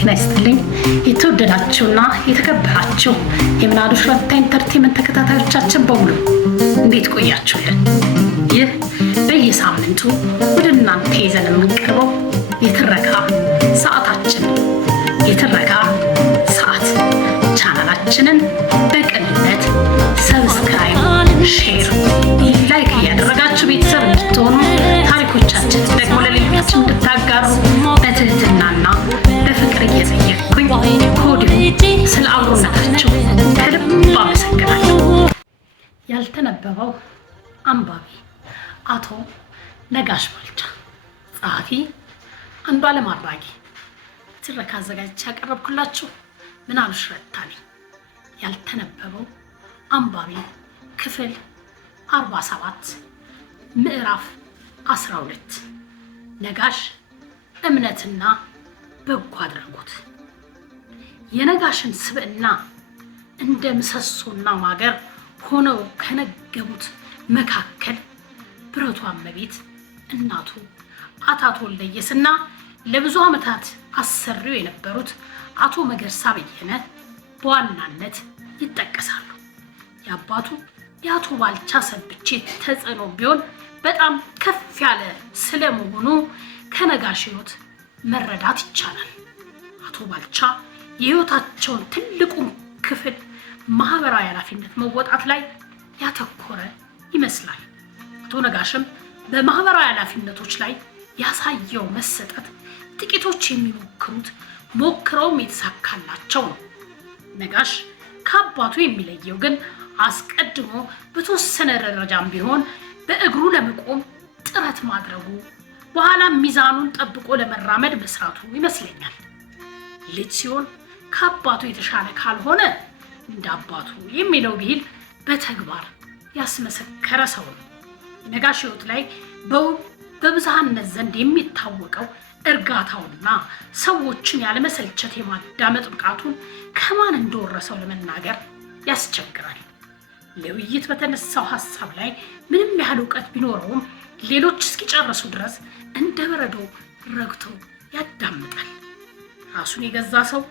ጤና ይስጥልኝ የተወደዳችሁና የተከበራችሁ የምናሉሽ ረታ ኢንተርቴይንመንት ተከታታዮቻችን በሙሉ እንዴት ቆያችሁልን? ይህ በየሳምንቱ ወደ እናንተ ይዘን የምንቀርበው የትረካ ሰዓታችን የትረካ ሰዓት ቻናላችንን በቅንነት ሰብስክራይብ፣ ሼር፣ ላይክ እያደረጋችሁ ቤተሰብ እንድትሆኑ ታሪኮቻችን ደግሞ ለሌሎች እንድታጋሩ በትህትናና በፍቅር እየጠየቅኩኝ ከወዲሁ ስለ አብሮነታችሁ ከልብ አመሰግናለሁ። ያልተነበበው አንባቢ አቶ ነጋሽ ባልቻ፣ ጸሐፊ አንዱዓለም አራጌ። ትረካ አዘጋጅቼ ያቀረብኩላችሁ ምናሉሽ ረታ ነኝ። ያልተነበበው አንባቢ ክፍል 47 ምዕራፍ 12 ነጋሽ እምነትና በጎ አድራጎት። የነጋሽን ስብዕና እንደ ምሰሶና ማገር ሆነው ከነገቡት መካከል ብረቷ እመቤት እናቱ አቶ ወልደየስና ለብዙ ዓመታት አሰሪው የነበሩት አቶ መገርሳ በየነ በዋናነት ይጠቀሳሉ። የአባቱ የአቶ ባልቻ ሰብቼ ተጽዕኖ ቢሆን በጣም ከፍ ያለ ስለመሆኑ ከነጋሽ ሕይወት መረዳት ይቻላል። አቶ ባልቻ የሕይወታቸውን ትልቁን ክፍል ማህበራዊ ኃላፊነት መወጣት ላይ ያተኮረ ይመስላል። አቶ ነጋሽም በማህበራዊ ኃላፊነቶች ላይ ያሳየው መሰጠት ጥቂቶች የሚሞክሩት ሞክረውም የተሳካላቸው ነው። ነጋሽ ከአባቱ የሚለየው ግን አስቀድሞ በተወሰነ ደረጃም ቢሆን በእግሩ ለመቆም ጥረት ማድረጉ፣ በኋላም ሚዛኑን ጠብቆ ለመራመድ መስራቱ ይመስለኛል። ልጅ ሲሆን ከአባቱ የተሻለ ካልሆነ እንደ አባቱ የሚለው ብሂል በተግባር ያስመሰከረ ሰው ነው። ነጋሽ ሕይወት ላይ በብዝሃነት ዘንድ የሚታወቀው እርጋታውና ሰዎችን ያለመሰልቸት የማዳመጥ ብቃቱን ከማን እንደወረሰው ለመናገር ያስቸግራል። ለውይይት በተነሳው ሐሳብ ላይ ምንም ያህል እውቀት ቢኖረውም ሌሎች እስኪጨርሱ ድረስ እንደ በረዶ ረግቶ ያዳምጣል። ራሱን የገዛ ሰው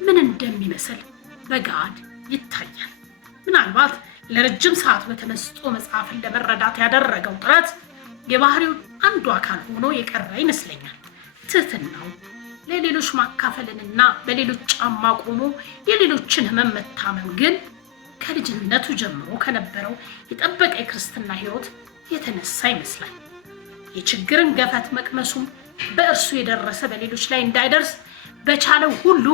ምን እንደሚመስል በጋድ ይታያል። ምናልባት ለረጅም ሰዓት በተመስጦ መጽሐፍን ለመረዳት ያደረገው ጥረት የባህሪው አንዱ አካል ሆኖ የቀረ ይመስለኛል። ትህትናው፣ ለሌሎች ማካፈልንና በሌሎች ጫማ ቆሞ የሌሎችን ሕመም መታመም ግን ከልጅነቱ ጀምሮ ከነበረው የጠበቀ የክርስትና ሕይወት የተነሳ ይመስላል። የችግርን ገፈት መቅመሱም በእርሱ የደረሰ በሌሎች ላይ እንዳይደርስ በቻለው ሁሉ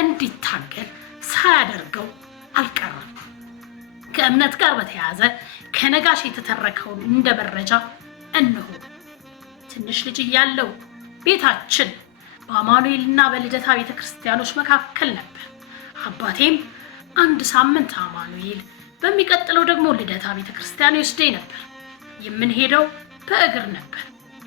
እንዲታገል ሳያደርገው አልቀረም። ከእምነት ጋር በተያያዘ ከነጋሽ የተተረከውን እንደ መረጃ እነሆ። ትንሽ ልጅ እያለው ቤታችን በአማኑኤልና በልደታ ቤተክርስቲያኖች መካከል ነበር። አባቴም አንድ ሳምንት አማኑኤል በሚቀጥለው ደግሞ ልደታ ቤተክርስቲያን ይወስደኝ ነበር። የምንሄደው በእግር ነበር።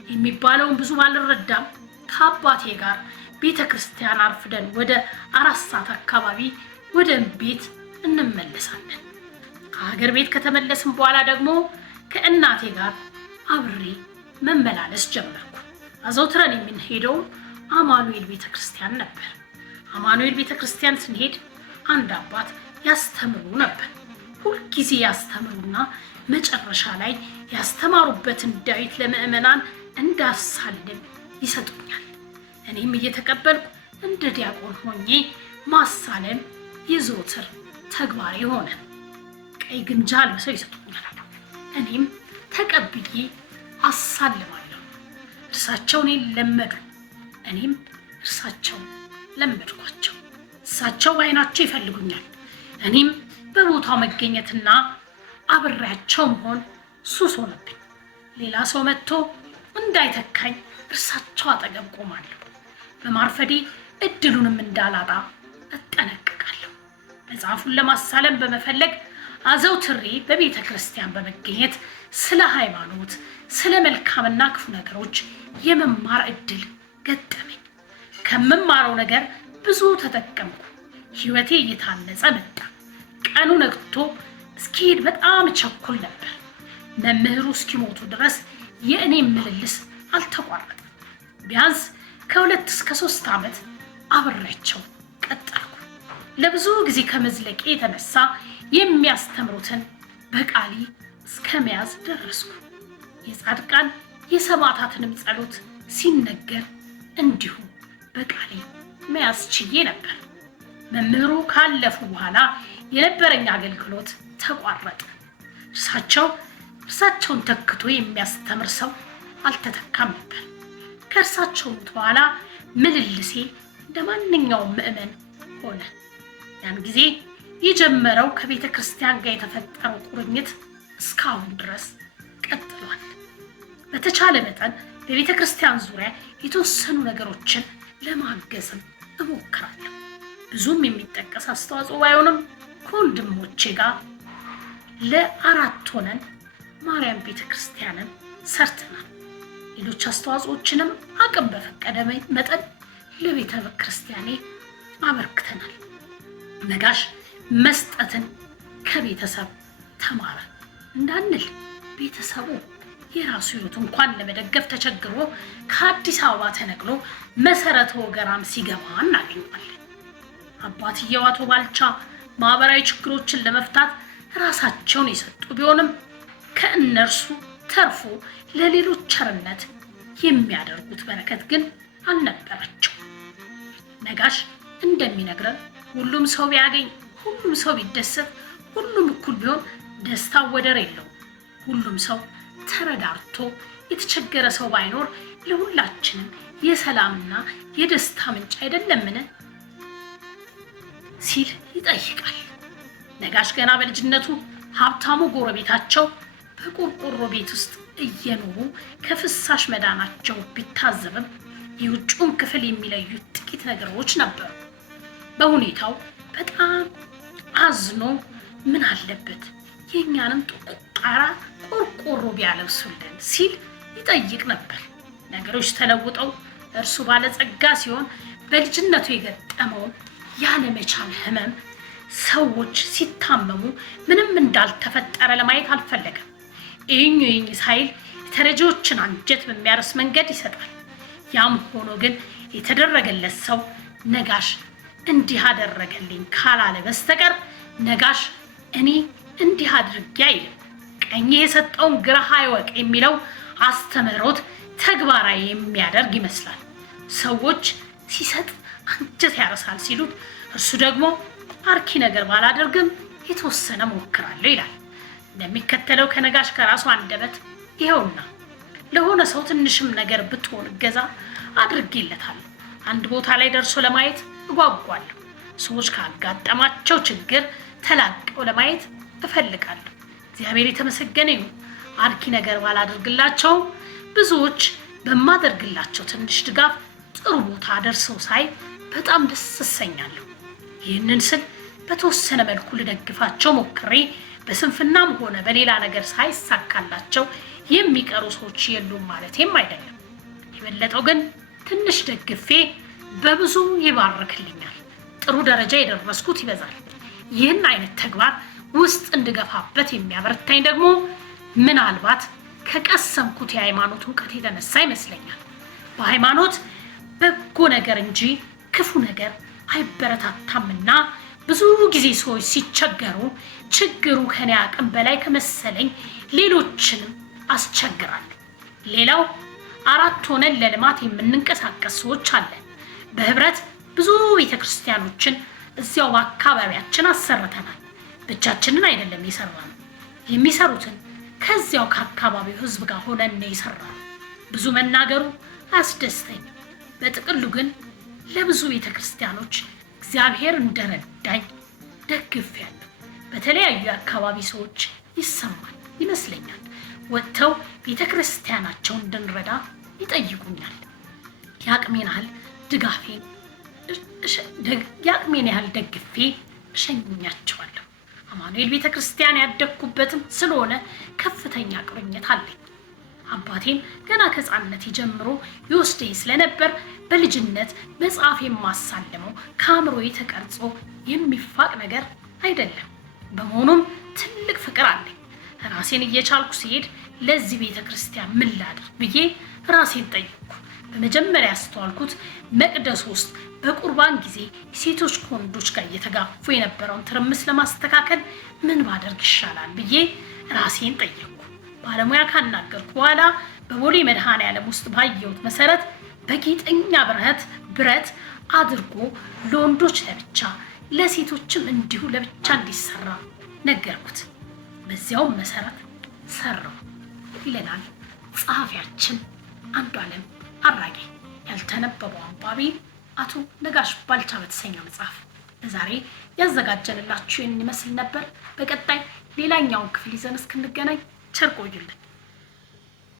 የሚባለውን ብዙ ባልረዳም ከአባቴ ጋር ቤተክርስቲያን አርፍደን ወደ 4 ሰዓት አካባቢ ወደ ቤት እንመለሳለን። ከሀገር ቤት ከተመለስን በኋላ ደግሞ ከእናቴ ጋር አብሬ መመላለስ ጀመርኩ። አዘውትረን የምንሄደው አማኑኤል ቤተክርስቲያን ነበር። አማኑኤል ቤተክርስቲያን ስንሄድ አንድ አባት ያስተምሩ ነበር። ሁልጊዜ ያስተምሩና መጨረሻ ላይ ያስተማሩበትን ዳዊት ለምዕመናን እንዳሳልም ይሰጡኛል። እኔም እየተቀበልኩ እንደ ዲያቆን ሆኜ ማሳለም የዘወትር ተግባሬ ሆነ። ቀይ ግምጃ ልብሰው ይሰጡኛል። እኔም ተቀብዬ አሳልማለሁ። እርሳቸው እኔን ለመዱ፣ እኔም እርሳቸውን ለመድኳቸው። እሳቸው በዓይናቸው ይፈልጉኛል፣ እኔም በቦታው መገኘትና አብሬያቸው መሆን ሱስ ሆነብኝ። ሌላ ሰው መጥቶ እንዳይተካኝ እርሳቸው አጠገብ ቆማለሁ። በማርፈዴ እድሉንም እንዳላጣ እጠነቀቃለሁ። መጽሐፉን ለማሳለም በመፈለግ አዘውትሬ በቤተ ክርስቲያን በመገኘት ስለ ሃይማኖት፣ ስለ መልካምና ክፉ ነገሮች የመማር እድል ገጠመኝ። ከምማረው ነገር ብዙ ተጠቀምኩ። ሕይወቴ እየታነጸ መጣ። ቀኑ ነግቶ እስኪሄድ በጣም ቸኩል ነበር። መምህሩ እስኪሞቱ ድረስ የእኔ ምልልስ አልተቋረጠም። ቢያንስ ከ2 እስከ 3 ዓመት አብሬያቸው ቀጠልኩ። ለብዙ ጊዜ ከመዝለቄ የተነሳ የሚያስተምሩትን በቃሌ እስከ መያዝ ደረስኩ። የጻድቃን የሰማዕታትንም ጸሎት ሲነገር እንዲሁ በቃሌ መያዝ ችዬ ነበር። መምህሩ ካለፉ በኋላ የነበረኝ አገልግሎት ተቋረጠ። እርሳቸውን ተክቶ የሚያስተምር ሰው አልተተካም ነበር። ከእርሳቸው በኋላ ምልልሴ እንደ ማንኛውም ምዕመን ሆነ። ያን ጊዜ የጀመረው ከቤተ ክርስቲያን ጋር የተፈጠረው ቁርኝት እስካሁን ድረስ ቀጥሏል። በተቻለ መጠን በቤተ ክርስቲያን ዙሪያ የተወሰኑ ነገሮችን ለማገዝም እሞክራለሁ። ብዙም የሚጠቀስ አስተዋጽኦ ባይሆንም ከወንድሞቼ ጋር ለ4 ሆነን ማርያም ቤተ ክርስቲያንን ሰርተናል። ሌሎች አስተዋጽኦችንም አቅም በፈቀደ መጠን ለቤተ ክርስቲያኔ አበርክተናል። ነጋሽ መስጠትን ከቤተሰብ ተማረ እንዳንል ቤተሰቡ የራሱ ሕይወት እንኳን ለመደገፍ ተቸግሮ ከአዲስ አበባ ተነቅሎ መሰረተ ወገራም ሲገባ እናገኛለን። አባትየው አቶ ባልቻ ማህበራዊ ችግሮችን ለመፍታት ራሳቸውን የሰጡ ቢሆንም ከእነርሱ ተርፎ ለሌሎች ቸርነት የሚያደርጉት በረከት ግን አልነበራቸው። ነጋሽ እንደሚነግረን ሁሉም ሰው ቢያገኝ፣ ሁሉም ሰው ቢደሰት፣ ሁሉም እኩል ቢሆን ደስታ ወደር የለው። ሁሉም ሰው ተረዳርቶ የተቸገረ ሰው ባይኖር ለሁላችንም የሰላምና የደስታ ምንጭ አይደለምን ሲል ይጠይቃል። ነጋሽ ገና በልጅነቱ ሀብታሙ ጎረቤታቸው በቆርቆሮ ቤት ውስጥ እየኖሩ ከፍሳሽ መዳናቸው ቢታዘብም የውጭውን ክፍል የሚለዩት ጥቂት ነገሮች ነበሩ። በሁኔታው በጣም አዝኖ ምን አለበት የኛንም ጣራ ቆርቆሮ ቢያለብሱልን ሲል ይጠይቅ ነበር። ነገሮች ተለውጠው እርሱ ባለጸጋ ሲሆን በልጅነቱ የገጠመውን ያለመቻል ህመም ሰዎች ሲታመሙ ምንም እንዳልተፈጠረ ለማየት አልፈለገም። ይህኝ ሳይል የተረጂዎችን አንጀት በሚያርስ መንገድ ይሰጣል። ያም ሆኖ ግን የተደረገለት ሰው ነጋሽ እንዲህ አደረገልኝ ካላለ በስተቀር ነጋሽ እኔ እንዲህ አድርጌ አይልም። ቀኝ የሰጠውን ግራህ አይወቅ የሚለው አስተምህሮት ተግባራዊ የሚያደርግ ይመስላል። ሰዎች ሲሰጥ አንጀት ያረሳል ሲሉት እርሱ ደግሞ አርኪ ነገር ባላደርግም የተወሰነ ሞክራለሁ ይላል። እንደሚከተለው ከነጋሽ ከራሱ አንደበት ይኸውና ለሆነ ሰው ትንሽም ነገር ብትሆን እገዛ አድርጌለታለሁ። አንድ ቦታ ላይ ደርሶ ለማየት እጓጓለሁ። ሰዎች ካጋጠማቸው ችግር ተላቀው ለማየት እፈልጋለሁ። እግዚአብሔር የተመሰገነ ይሁን። አርኪ ነገር ባላደርግላቸው ብዙዎች በማደርግላቸው ትንሽ ድጋፍ ጥሩ ቦታ ደርሰው ሳይ በጣም ደስ እሰኛለሁ። ይህንን ስል በተወሰነ መልኩ ልደግፋቸው ሞክሬ በስንፍናም ሆነ በሌላ ነገር ሳይሳካላቸው የሚቀሩ ሰዎች የሉም ማለቴም አይደለም። የበለጠው ግን ትንሽ ደግፌ በብዙ ይባርክልኛል። ጥሩ ደረጃ የደረስኩት ይበዛል። ይህን አይነት ተግባር ውስጥ እንድገፋበት የሚያበረታኝ ደግሞ ምናልባት ከቀሰምኩት የሃይማኖት እውቀት የተነሳ ይመስለኛል። በሃይማኖት በጎ ነገር እንጂ ክፉ ነገር አይበረታታምና ብዙ ጊዜ ሰዎች ሲቸገሩ ችግሩ ከኔ አቅም በላይ ከመሰለኝ ሌሎችንም አስቸግራለሁ። ሌላው 4 ሆነን ለልማት የምንንቀሳቀስ ሰዎች አለን። በህብረት ብዙ ቤተክርስቲያኖችን እዚያው በአካባቢያችን አሰርተናል። ብቻችንን አይደለም የሰራነው። የሚሰሩትን ከዚያው ከአካባቢው ህዝብ ጋር ሆነን ነው የሰራነው። ብዙ መናገሩ አያስደስተኝም። በጥቅሉ ግን ለብዙ ቤተክርስቲያኖች እግዚአብሔር እንደረዳኝ ደግፌያለሁ። በተለያዩ የአካባቢ ሰዎች ይሰማል ይመስለኛል። ወጥተው ቤተክርስቲያናቸውን እንድንረዳ ይጠይቁኛል። የአቅሜን ያህል ደግፌ እሸኛቸዋለሁ። አማኑኤል ቤተክርስቲያን ያደግኩበትም ስለሆነ ከፍተኛ ቁርኝት አለኝ። አባቴም ገና ከሕፃንነቴ ጀምሮ ይወስደኝ ስለነበር በልጅነት መጽሐፍ የማሳልመው ከአእምሮዬ ተቀርጾ የሚፋቅ ነገር አይደለም። በመሆኑም ትልቅ ፍቅር አለኝ። ራሴን እየቻልኩ ሲሄድ ለዚህ ቤተክርስቲያን ምን ላድርግ ብዬ ራሴን ጠየቅኩ። በመጀመሪያ ያስተዋልኩት መቅደስ ውስጥ በቁርባን ጊዜ ሴቶች ከወንዶች ጋር እየተጋፉ የነበረውን ትርምስ ለማስተካከል ምን ባደርግ ይሻላል ብዬ ራሴን ጠየቅኩ። ባለሙያ ካናገርኩ በኋላ በቦሌ መድኃኔዓለም ውስጥ ባየሁት መሰረት በጌጠኛ ብረት አድርጎ ለወንዶች ለብቻ ለሴቶችም እንዲሁ ለብቻ እንዲሰራ ነገርኩት። በዚያውም መሰረት ሰራው ይለናል ጸሐፊያችን አንዱዓለም አራጌ። ያልተነበበው አንባቢ አቶ ነጋሽ ባልቻ በተሰኘው መጽሐፍ። ለዛሬ ያዘጋጀንላችሁ ይህን ይመስል ነበር። በቀጣይ ሌላኛውን ክፍል ይዘን እስክንገናኝ ቸር ቆዩልን።